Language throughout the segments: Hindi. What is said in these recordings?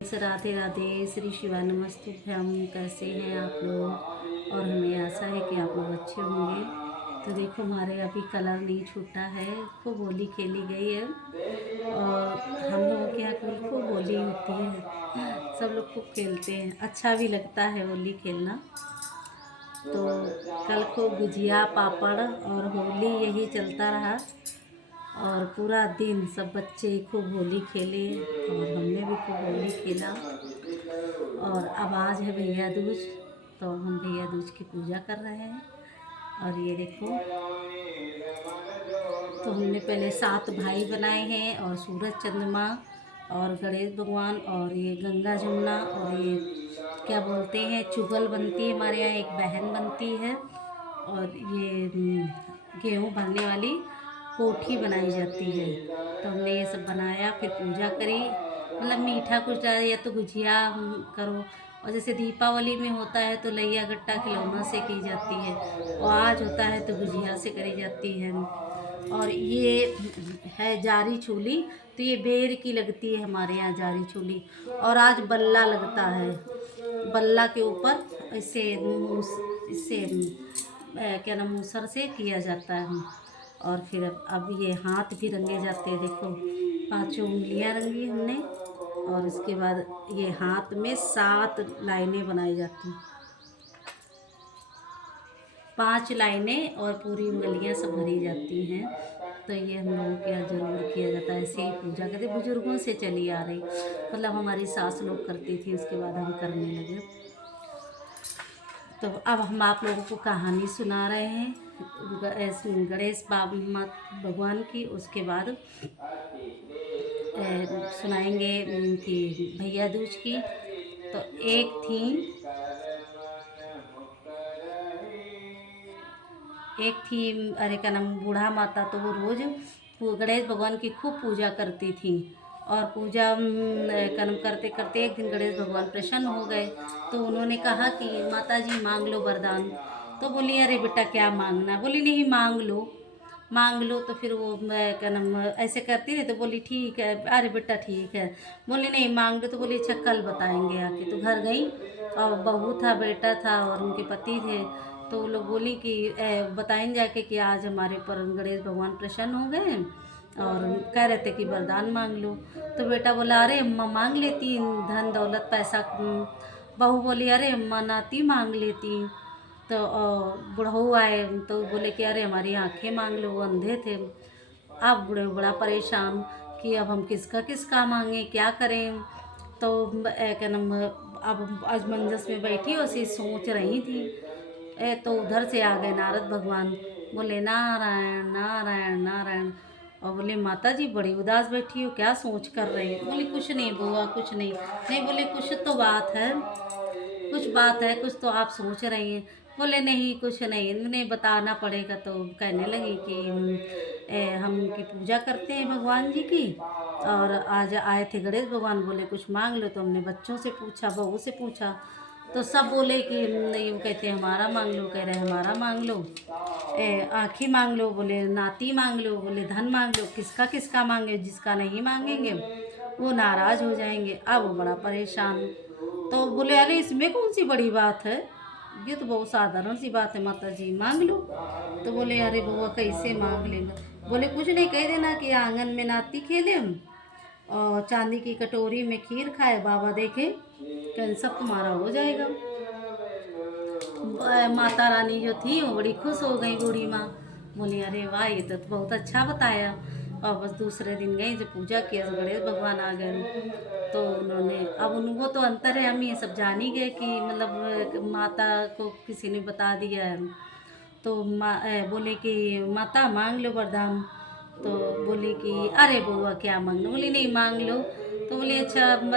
राधे राधे, श्री शिवा नमस्तुभ्यम। कैसे हैं आप लोग? और हमें आशा है कि आप लोग अच्छे होंगे। तो देखो, हमारे अभी कलर नहीं छूटा है, खूब होली खेली गई है। और हम लोगों के यहाँ खूब होली होती है, सब लोग खूब खेलते हैं, अच्छा भी लगता है होली खेलना। तो कल खूब गुजिया पापड़ और होली यही चलता रहा। और पूरा दिन सब बच्चे खूब होली खेले और हमने भी खूब होली खेला। और अब आज है भैया दूज, तो हम भैया दूज की पूजा कर रहे हैं। और ये देखो, तो हमने पहले 7 भाई बनाए हैं, और सूरज चंद्रमा और गणेश भगवान और ये गंगा जमुना, और ये क्या बोलते हैं चुगल बनती है, हमारे यहाँ एक बहन बनती है। और ये गेहूँ भरने वाली कोठी बनाई जाती है। तो हमने ये सब बनाया, फिर पूजा करी। मतलब मीठा कुछ ज़्यादा, या तो गुजिया करो, और जैसे दीपावली में होता है तो लैया गट्टा खिलौना से की जाती है, और आज होता है तो गुजिया से करी जाती है। और ये है जारी चूली, तो ये बेर की लगती है हमारे यहाँ जारी चूली। और आज बल्ला लगता है, बल्ला के ऊपर इससे क्या नाम मूसर से किया जाता है। और फिर अब ये हाथ भी रंगे जाते हैं। देखो, 5 उंगलियां रंगी हमने, और इसके बाद ये हाथ में 7 लाइनें बनाई जाती हैं, 5 लाइनें, और पूरी उंगलियां सब भरी जाती हैं। तो ये हम लोगों के यहाँ ज़रूर किया जाता है, ऐसे ही पूजा करते, बुजुर्गों से चली आ रही, मतलब हमारी सास लोग करती थी, उसके बाद हम करने लगे। तो अब हम आप लोगों को कहानी सुना रहे हैं गणेश भगवान की। उसके बाद सुनाएंगे कि भैया दूज की। तो एक थी अरे क्या नाम बूढ़ा माता, तो वो रोज़ गणेश भगवान की खूब पूजा करती थी। और पूजा कर्म करते करते एक दिन गणेश भगवान प्रसन्न हो गए। तो उन्होंने कहा कि माता जी मांग लो वरदान। तो बोली अरे बेटा क्या मांगना? बोली नहीं, मांग लो मांग लो। तो फिर वो क्या नाम ऐसे करती रही, तो बोली ठीक है, अरे बेटा ठीक है। बोली नहीं, मांग लो। तो बोली अच्छा कल बताएंगे आके। तो घर गई, और बहू था, बेटा था, और उनके पति थे। तो वो लोग बोली कि बताएं जाके कि आज हमारे ऊपर गणेश भगवान प्रसन्न हो गए, और कह रहे थे कि वरदान मांग लो। तो बेटा बोला अरे अम्मा मांग लेती, धन दौलत पैसा। बहू बोली अरे अम्मा नाती मांग लेती। तो बुढ़ऊ आए, तो बोले कि अरे हमारी आंखें मांग लो, वो अंधे थे। अब बूढ़े बड़ा परेशान कि अब हम किसका किसका मांगे, क्या करें। तो क्या नाम अब अजमंजस में बैठी उसी सोच रही थी। तो उधर से आ गए नारद भगवान, बोले नारायण नारायण नारायण। और बोले माता जी बड़ी उदास बैठी हो, क्या सोच कर रही हो? बोली कुछ नहीं बुआ, कुछ नहीं। नहीं, बोले कुछ तो बात है, कुछ बात है, कुछ तो आप सोच रही हैं। बोले नहीं कुछ नहीं, नहीं बताना पड़ेगा। तो कहने लगी कि हम उनकी पूजा करते हैं भगवान जी की, और आज आए थे गणेश भगवान, बोले कुछ मांग लो। तो हमने बच्चों से पूछा, बहू से पूछा, तो सब बोले कि नहीं, वो कहते हैं हमारा मांग लो, कह रहे हैं हमारा मांग लो, आँखें मांग लो, बोले नाती मांग लो, बोले धन मांग लो। किसका किसका मांगे? जिसका नहीं मांगेंगे वो नाराज़ हो जाएंगे। अब वो बड़ा परेशान। तो बोले अरे इसमें कौन सी बड़ी बात है, ये तो बहुत साधारण सी बात है, माता जी मांग लो। तो बोले अरे बउआ कैसे मांग लेंगे? बोले कुछ नहीं, कह देना कि आंगन में नाती खेले और चांदी की कटोरी में खीर खाए, बाबा देखे, कल सब तुम्हारा हो जाएगा। माता रानी जो थी वो बड़ी खुश हो गई, बूढ़ी माँ। बोली अरे वाह, ये तो बहुत अच्छा बताया। और बस दूसरे दिन गई, जब पूजा किया तो गणेश भगवान आ गए। तो उन्होंने अब वो तो अंतर है, हम ये सब जान ही गए कि मतलब माता को किसी ने बता दिया है। तो बोले कि माता मांग लो वरदान। तो बोली कि अरे बउआ क्या मांगना? बोली नहीं मांग लो। तो बोली अच्छा हम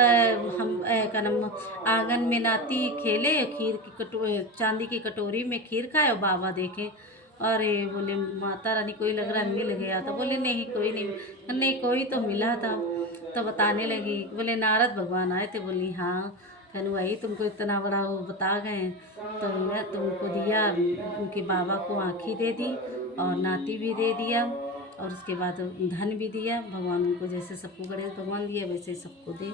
क्या नाम आंगन में नाती खेले, खीर की चांदी की कटोरी में खीर खाए और बाबा देखे। अरे बोले माता रानी कोई लग रहा मिल गया था। बोले नहीं कोई नहीं, नहीं कोई तो मिला था। तो बताने लगी, बोले नारद भगवान आए थे। बोली हाँ। कहने वही तुमको इतना बड़ा वो बता गए, तो मैं तुमको दिया, उनके बाबा को आँखी दे दी और नाती भी दे दिया, और उसके बाद धन भी दिया। भगवान उनको जैसे सबको गणेश भगवान दिया वैसे सबको दे।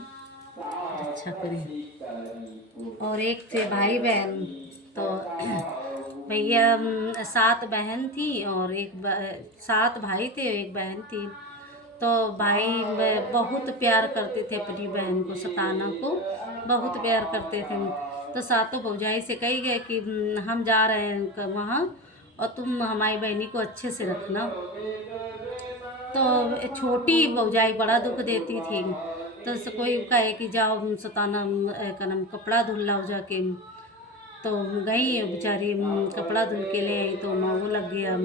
रक्षा करें। और एक थे भाई बहन, तो भैया 7 बहन थी और 7 भाई थे, एक बहन थी। तो भाई बहुत प्यार करते थे अपनी बहन को, सताना को बहुत प्यार करते थे। तो सातों भौजाई से कही गए कि हम जा रहे हैं वहाँ और तुम हमारी बहनी को अच्छे से रखना। तो छोटी भौजाई बड़ा दुख देती थी, तो उससे कोई कहे कि जाओ सताना का नाम कपड़ा धुल लाओ जाके। तो गई बेचारी कपड़ा धुल के ले आई, तो माँ वो लग गया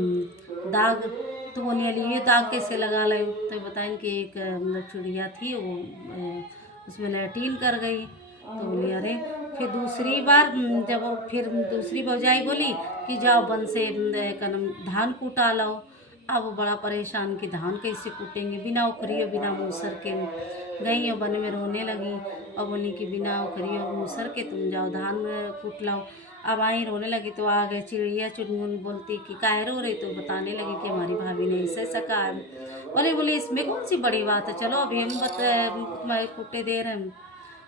दाग। तो बोली अली ये दाग कैसे लगा लो? तो बताएं कि एक चिड़िया थी, वो उसमें लैट्रीन कर गई। तो बोली अरे। फिर दूसरी बार फिर दूसरी भौजाई बोली कि जाओ वन से कनम धान कूटा लाओ। अब वो बड़ा परेशान कि धान कैसे कूटेंगे, बिना उखरी और बिना मूसर के। गई और वन में रोने लगी और बोली कि बिना उखरी और मूसर के तुम जाओ धान कूट लाओ। अब आई रोने लगी तो आ गए चिड़िया चुनमुन, बोलती कि काहे रो रही? तो बताने लगी कि हमारी भाभी ने ऐसे ऐसा कहा है। बोले इसमें कौन सी बड़ी बात है, चलो अभी हम तुम्हारे कूटे दे रहे हैं।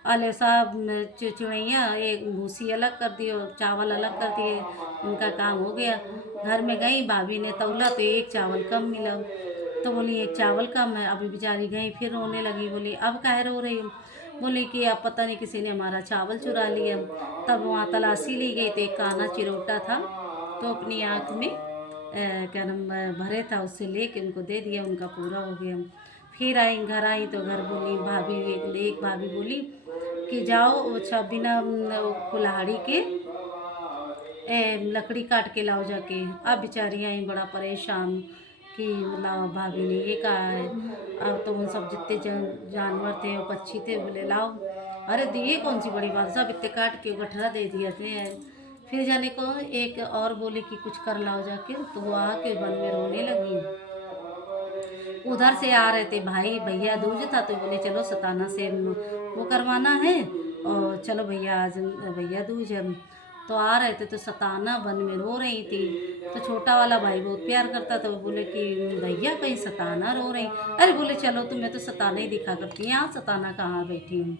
अले साहब चिड़ैया एक भूसी अलग कर दी और चावल अलग कर दिए, उनका काम हो गया। घर में गई भाभी ने तौला तो एक चावल कम मिला। तो बोली एक चावल कम है। अभी बेचारी गई फिर रोने लगी, बोली अब काहे रो रही हूँ? बोली कि अब पता नहीं किसी ने हमारा चावल चुरा लिया। तब वहाँ तलाशी ली गई तो एक काना चिरोटा था, तो अपनी आँख में क्या नाम भरे था, उससे लेके उनको दे दिया, उनका पूरा हो गया। फिर आई घर आई तो घर बोली भाभी, एक भाभी बोली कि जाओ अच्छा बिना कुल्हाड़ी के लकड़ी काट के लाओ जाके। अब बेचारी आई बड़ा परेशान कि लाओ, भाभी ने ये कहा है। अब तो उन सब जितने जानवर थे वो पक्षी थे, बोले लाओ। अरे दिए कौन सी बड़ी बात, सब इतने काट के गठरा दे दिए थे। फिर जाने को एक और बोली कि कुछ कर लाओ जाके, तो वो आके वन में रोने लगी। उधर से आ रहे थे भाई, भैया दूज था तो बोले चलो सताना से वो करवाना है और चलो भैया आज भैया दूज है। तो आ रहे थे तो सताना वन में रो रही थी। तो छोटा वाला भाई बहुत प्यार करता था, वो बोले कि भैया कहीं सताना रो रही। अरे बोले चलो तुम्हें तो सताना ही दिखा करती है, यहाँ सताना कहाँ बैठी हूँ।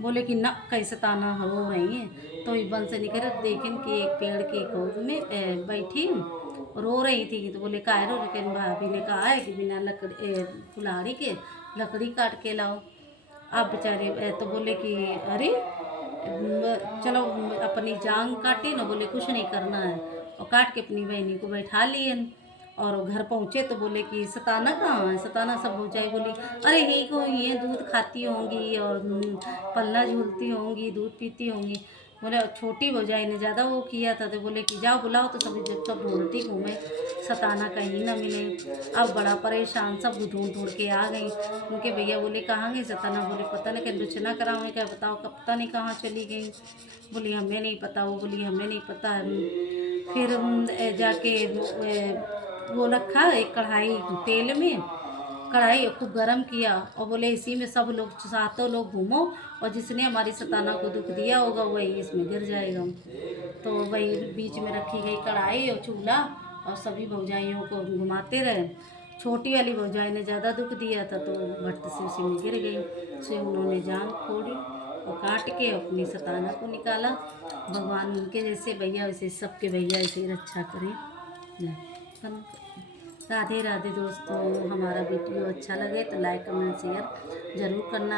बोले कि ना कहीं सताना रो रही है। तो वन से निकल देखें कि एक पेड़ की गोद में बैठी रो रही थी। तो बोले काहे रो रही? भाभी ने कहा है कि बिना कुल्हाड़ी के लकड़ी काट के लाओ। आप बेचारे तो बोले कि अरे चलो अपनी जांग काटी ना, बोले कुछ नहीं करना है, और काट के अपनी बहनी को बैठा लिए। और घर पहुँचे तो बोले कि सताना कहाँ है? सताना सब हो जाए, बोली अरे यही को ये दूध खाती होंगी और पल्ला झूलती होंगी, दूध पीती होंगी। बोले छोटी भौजाई ने ज़्यादा वो किया था, तो बोले कि जाओ बुलाओ, तो सभी जब सब ढूंढती घूमे, सताना कहीं ना मिले। अब बड़ा परेशान, सब ढूंढ ढूंढ के आ गई। उनके भैया बोले कहाँ गई सताना? बोले पता नहीं, कहीं रुचना कराओ क्या, बताओ कब पता नहीं कहाँ चली गई। बोली हमें नहीं पता, वो बोली हमें नहीं पता। फिर जाके वो रखा एक कढ़ाई तेल में, कढ़ाई खूब गरम किया और बोले इसी में सब लोग सातों लोग घूमो और जिसने हमारी सताना को दुख दिया होगा वही इसमें गिर जाएगा। तो वही बीच में रखी गई कढ़ाई और चूल्हा और सभी भौजाइयों को घुमाते रहे। छोटी वाली भौजाई ने ज़्यादा दुख दिया था तो भट्ट से उसी में गिर गई। उसे उन्होंने जान फोड़ी और काट के अपनी सताना को निकाला। भगवान उनके जैसे भैया वैसे सबके भैया ऐसे ही रक्षा करें। राधे राधे दोस्तों, हमारा वीडियो अच्छा लगे तो लाइक कमेंट शेयर ज़रूर करना।